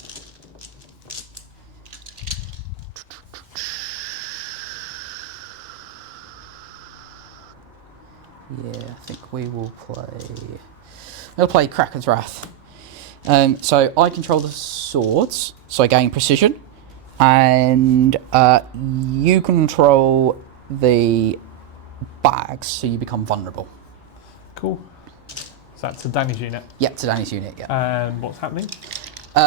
yeah, I think we will play... we'll play Kraken's Wrath. So I control the swords, so I gain precision. And you control the bags, so you become vulnerable. Cool. So that's to Danny's unit. Yeah, to Danny's unit, yeah. And what's happening?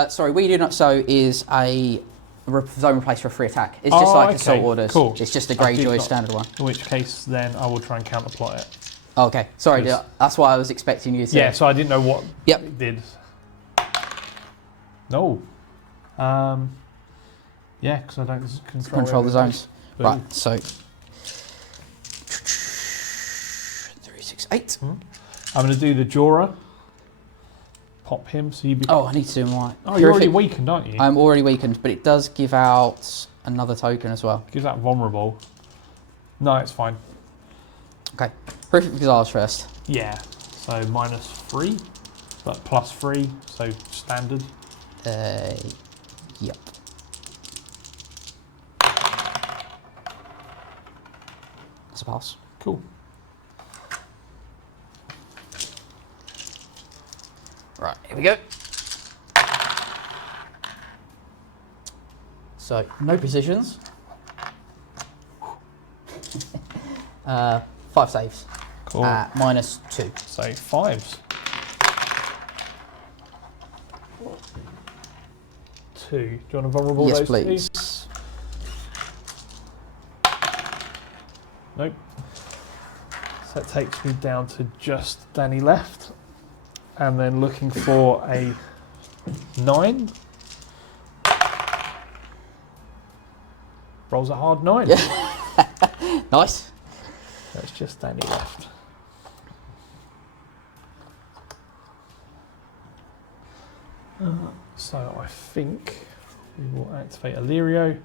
Sorry, We Do Not Sow is a zone replace for a free attack. It's just like Assault Orders. Cool. It's just a I did Greyjoy not- standard one. In which case, then I will try and counterplot it. Okay, sorry, Yes. that's why I was expecting you to... Yeah, so I didn't know what Yep. it did. No. Yeah, because I don't Control the zones. Boom. Right, so... 3, 6, 8. I'm going to do the Jorah. Pop him, so you become... Oh, I need to do my... Oh, you're already weakened, aren't you? I'm already weakened, but it does give out another token as well. Gives that vulnerable. No, it's fine. Okay, Horrific Bazaars first. Yeah, so -3, but +3, so standard. Yep. That's a pass. Cool. Right, here we go. So, no positions. 5 saves. Cool. -2. So 5s. 2. Do you want to vulnerable Yes, those please. 2? Nope. So that takes me down to just Danny left. And then looking for a 9. Rolls a hard 9. Nice. That's just Danny left. So I think we will activate Illyrio.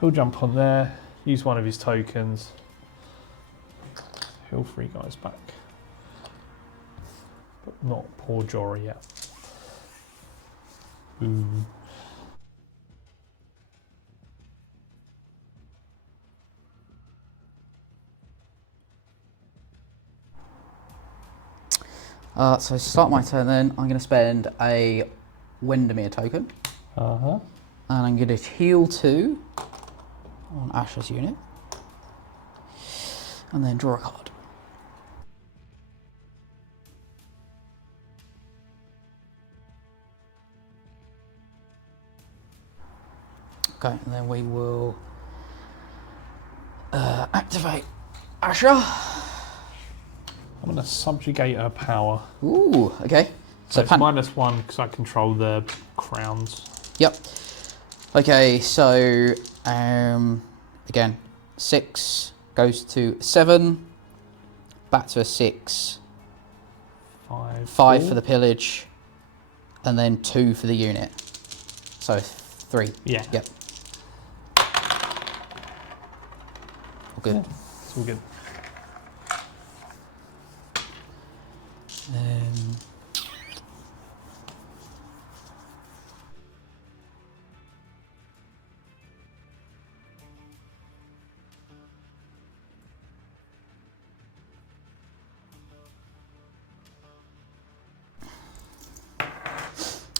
He'll jump on there, use one of his tokens. He'll free guys back. But not poor Jorah yet. Ooh. So start my turn then, I'm going to spend a Wendamyr token. Uh-huh. And I'm going to heal 2 on Asha's unit. And then draw a card. Okay, and then we will activate Asha. I'm going to subjugate her power. Ooh, okay. So it's -1 because I control the crowns. Yep. Okay, so again, 6 goes to 7, back to a 6, 5 4. for the pillage, and then 2 for the unit. So 3. Yeah. Yep. All good. Yeah, it's all good.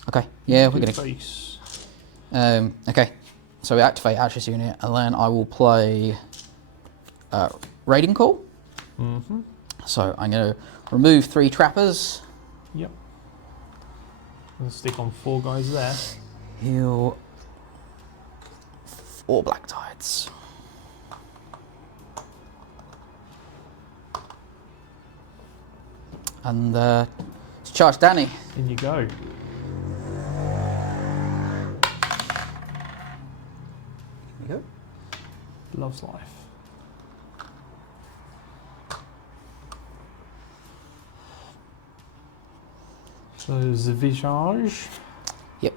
Okay, yeah, we're Good gonna. face. Okay, so we activate Asha's unit, and then I will play Raiding Call. Mm-hmm. So I'm going to remove 3 trappers. Yep. And stick on 4 guys there. Heal 4 Blacktydes. And let's charge Danny. In you go. There you go. Loves life. So the visage. Yep.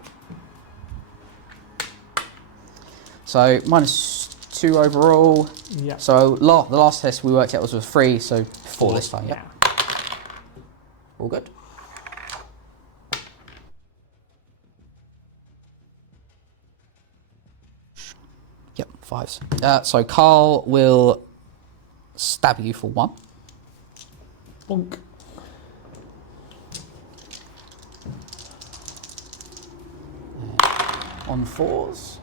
So -2 overall. Yeah. So the last test we worked out was 3, so 4 this time. Yep. All good. Yep, 5s. So Qarl will stab you for 1. Bonk. On 4s.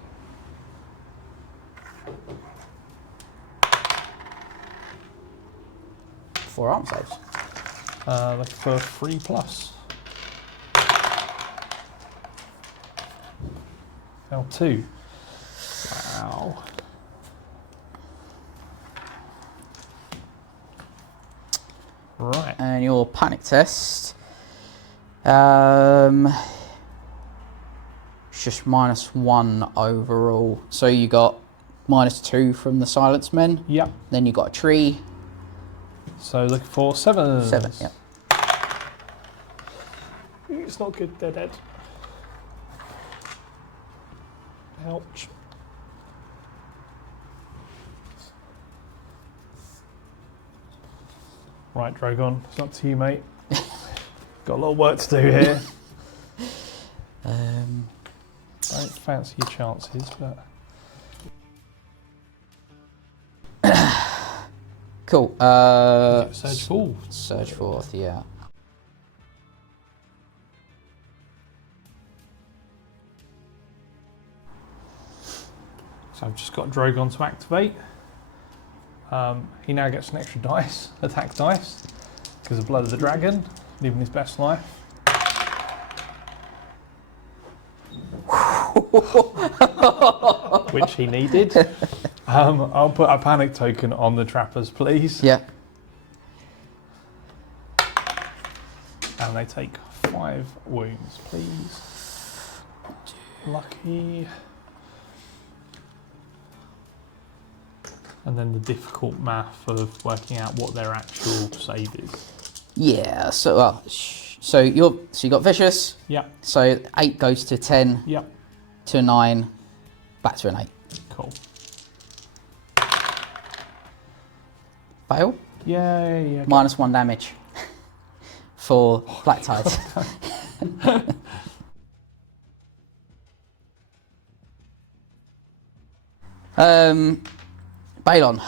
Four arm saves. Looking for 3+. Now 2. Wow. Right. And your panic test. It's just -1 overall. So you got -2 from the silence men. Yep. Then you got a tree. So looking for 7. 7. Yep. It's not good, they're dead. Ouch. Right, Drogon, it's up to you, mate. Got a lot of work to do here. Don't fancy your chances, but... Cool. Surge forward. Surge forth, yeah. So I've just got Drogon to activate. He now gets an extra dice, attack dice, because of Blood of the Dragon, living his best life. Which he needed. I'll put a panic token on the trappers, please. Yeah. And they take 5 wounds, please. Lucky. And then the difficult math of working out what their actual save is. Yeah. So so you got vicious. Yep. So 8 goes to 10. Yep. To 9, back to an 8. Cool. Fail. Yeah. -1 damage for Blacktyde. Balon.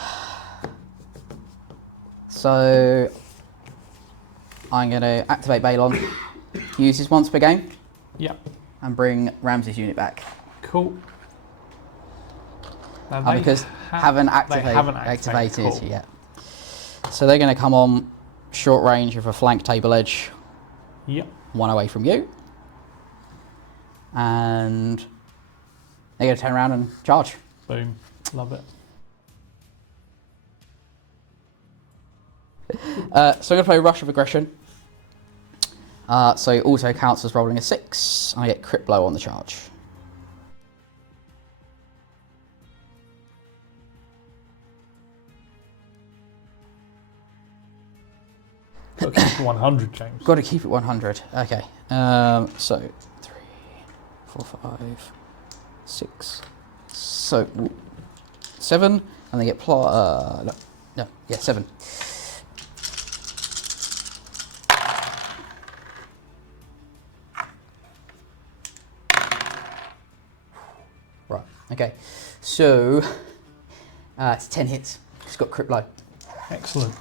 So I'm going to activate Balon. Use this once per game. Yep. And bring Ramsay's unit back. Cool. Because haven't activated cool. yet. So they're going to come on short range with a flank table edge. Yep. 1 away from you. And they're going to turn around and charge. Boom. Love it. So I'm going to play Rush of Aggression. So it also counts as rolling a 6. And I get crit blow on the charge. Got to keep it 100, James. Got to keep it 100. Okay. So 3, 4, 5, 6. So 7, and they get 7. Right. Okay. So it's 10 hits. It's got crit blow. Excellent.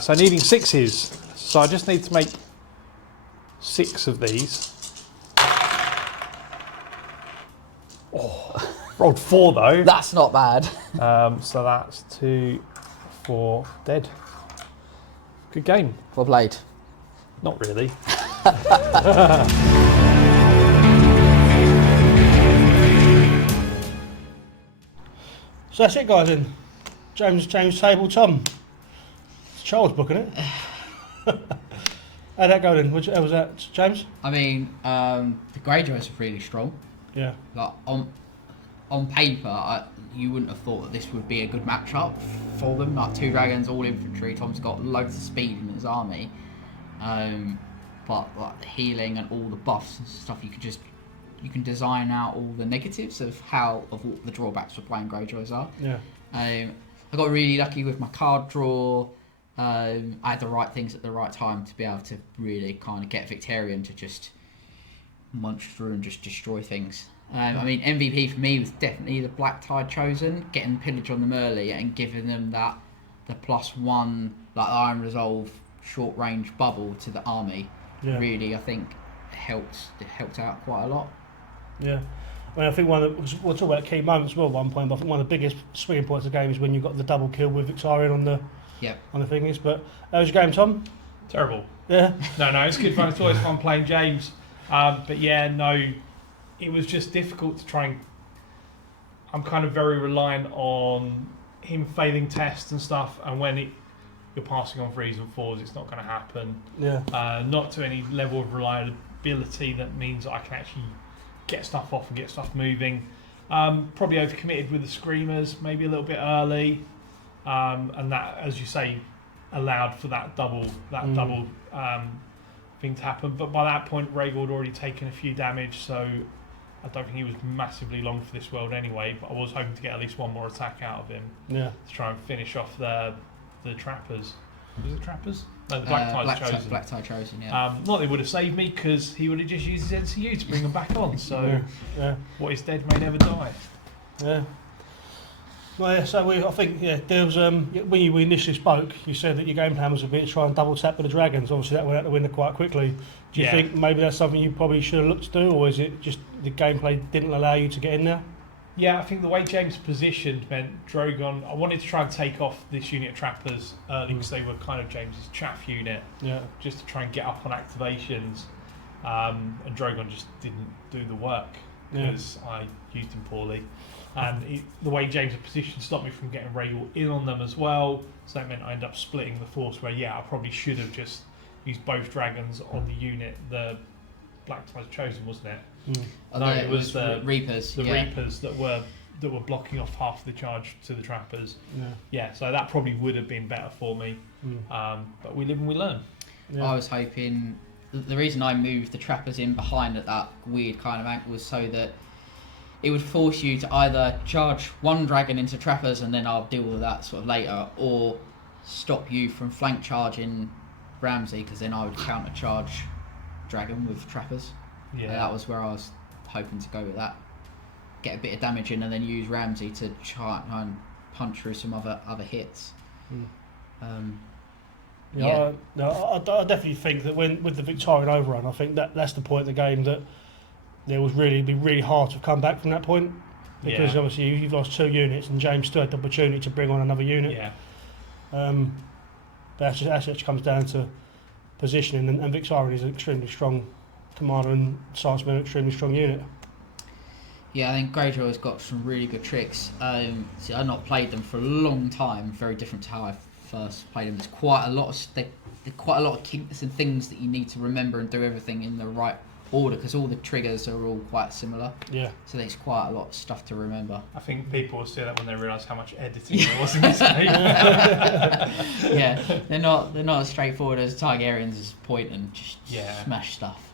So needing 6s. So I just need to make 6 of these. Oh, rolled 4 though. That's not bad. So that's 2, 4, dead. Good game. Well played. Not really. So that's it, guys. Then James Table Tom. It's Charles booking it. How'd that go then? How was that, James? I mean, the Greyjoys are really strong. Yeah. Like on paper, you wouldn't have thought that this would be a good matchup for them. Like 2 dragons, all infantry. Tom's got loads of speed in his army, but like the healing and all the buffs and stuff, you can design out all the negatives of what the drawbacks for playing Greyjoys are. Yeah. I got really lucky with my card draw. I had the right things at the right time to be able to really kind of get Victarion to just munch through and just destroy things. I mean, MVP for me was definitely the Blacktyde chosen, getting pillage on them early and giving them the +1 like Iron Resolve short range bubble to the army. Yeah. Really, I think it helped out quite a lot. Yeah. I mean, I think we'll talk about key moments as well at one point, but I think one of the biggest swinging points of the game is when you've got the double kill with Victarion on the thingies. But how was your game, Tom? Terrible. Yeah. No, it's good fun. It's always fun playing James. But yeah, no, it was just difficult to try and... I'm kind of very reliant on him failing tests and stuff, and when you're passing on 3s and 4s, it's not going to happen. Yeah. Not to any level of reliability that means I can actually get stuff off and get stuff moving. Probably overcommitted with the screamers, maybe a little bit early, and that, as you say, allowed for that double thing to happen. But by that point, Rhaegal had already taken a few damage, so I don't think he was massively long for this world anyway. But I was hoping to get at least one more attack out of him to try and finish off the trappers. Was it trappers? No, the Blacktyde chosen, yeah. Not that he would have saved me, because he would have just used his NCU to bring them back on. So, what is dead may never die. Yeah. Yeah. Well, I think one of the what's talked about key moments as well at one point, but I think one of the biggest swinging points of the game is when you've got the double kill with Victarion on the thingies. But how was your game, Tom? Yeah. Well, yeah, so I think there was when we initially spoke, you said that your game plan was a bit to try and double tap with the dragons. Obviously, that went out the window quite quickly. Do you think maybe that's something you probably should have looked to do, or is it just the gameplay didn't allow you to get in there? Yeah, I think the way James positioned meant Drogon. I wanted to try and take off this unit of trappers early because they were kind of James's chaff unit. Yeah. Just to try and get up on activations, and Drogon just didn't do the work because I used him poorly. And the way James had positioned stopped me from getting Rhaegal in on them as well. So that meant I ended up splitting the force. Where I probably should have just used both dragons on the unit the Blacktyde chosen, wasn't it? No, it was the Reapers. The Reapers that were blocking off half of the charge to the Trappers. So that probably would have been better for me. But we live and we learn. I was hoping the reason I moved the Trappers in behind at that weird kind of angle was so that it would force you to either charge one dragon into Trappers and then I'll deal with that sort of later, or stop you from flank charging Ramsay, because then I would counter charge dragon with Trappers. Yeah, and that was where I was hoping to go with that. Get a bit of damage in and then use Ramsay to try and punch through some other hits. I definitely think that with the Victarion overrun, I think that's the point of the game that there was be really hard to come back from that point, because obviously you've lost 2 units and James still had the opportunity to bring on another unit. But that just comes down to positioning, and Victarion is an extremely strong commander and Scienceman an extremely strong unit. Yeah, I think Greyjoy has got some really good tricks. See, I've not played them for a long time, very different to how I first played them. There's quite a lot of kinks and things that you need to remember and do everything in the right order, because all the triggers are all quite similar. Yeah. So there's quite a lot of stuff to remember. I think people will see that when they realise how much editing there was in this game. Yeah, they're not as straightforward as Targaryens as point and just smash stuff.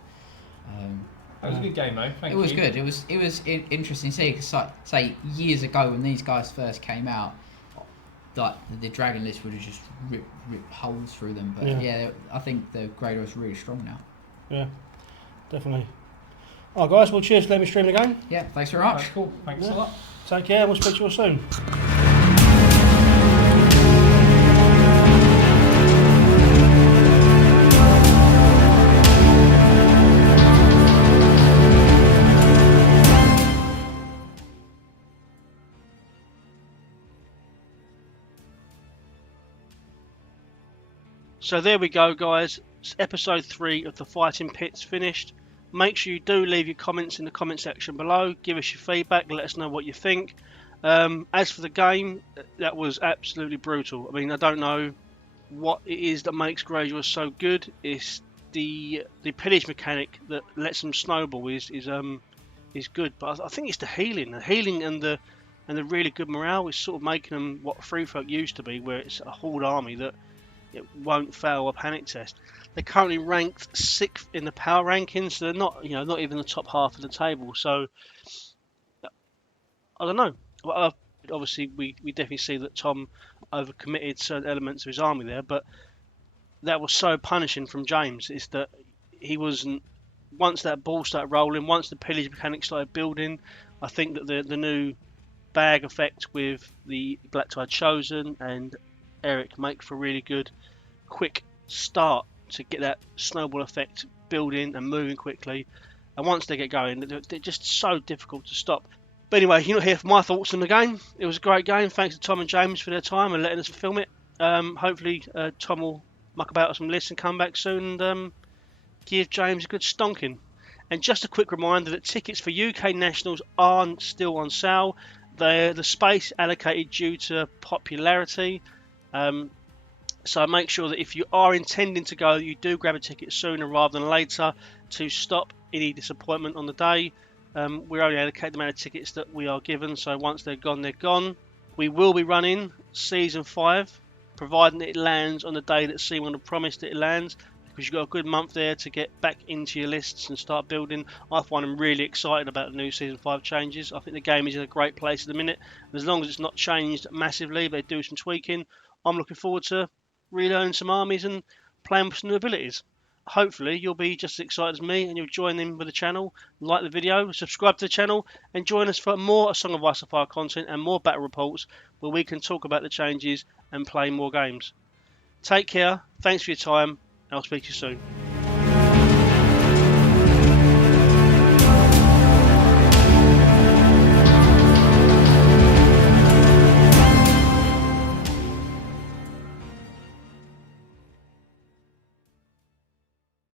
That was a good game, though. Thank you. It was good. It was interesting to see, because say years ago when these guys first came out, like the dragon list would have just ripped holes through them. But I think the Greyjoy is really strong now. Yeah, definitely. Alright guys, well cheers for letting me stream the game. Yeah, thanks very much. Right, cool. Thanks a lot. Take care, we'll speak to you all soon. So there we go, guys. It's episode 3 of the Fighting Pits finished. Make sure you do leave your comments in the comment section below. Give us your feedback. Let us know what you think. As for the game, that was absolutely brutal. I mean, I don't know what it is that makes Greyjoy so good. It's the pillage mechanic that lets them snowball is good. But I think it's the healing and the really good morale is sort of making them what Free Folk used to be, where it's a horde army that it won't fail a panic test. They're currently ranked 6th in the power rankings, so they're not even the top half of the table. So I don't know. Well, obviously, we definitely see that Tom overcommitted certain elements of his army there, but that was so punishing from James. Is that he wasn't, once that ball started rolling, once the pillage mechanic started building, I think that the new bag effect with the Blacktyde Chosen and Erik make for a really good quick start to get that snowball effect building and moving quickly, and once they get going they're just so difficult to stop. But anyway, you're not here for my thoughts on the game. It was a great game. Thanks to Tom and James for their time and letting us film it. Hopefully Tom will muck about some lists and come back soon and give James a good stonking. And just a quick reminder that tickets for UK Nationals aren't still on sale. The space allocated due to popularity. So make sure that if you are intending to go, you do grab a ticket sooner rather than later to stop any disappointment on the day. We only allocate the amount of tickets that we are given, so once they're gone, they're gone. We will be running Season 5, providing it lands on the day that C1 have promised it lands, because you've got a good month there to get back into your lists and start building. I find I'm really excited about the new Season 5 changes. I think the game is in a great place at the minute. As long as it's not changed massively, they do some tweaking, I'm looking forward to relearning some armies and playing with some new abilities. hopefully you'll be just as excited as me and you'll join in with the channel, like the video, subscribe to the channel and join us for more A Song of Ice and Fire content and more battle reports where we can talk about the changes and play more games. Take care, thanks for your time, and I'll speak to you soon.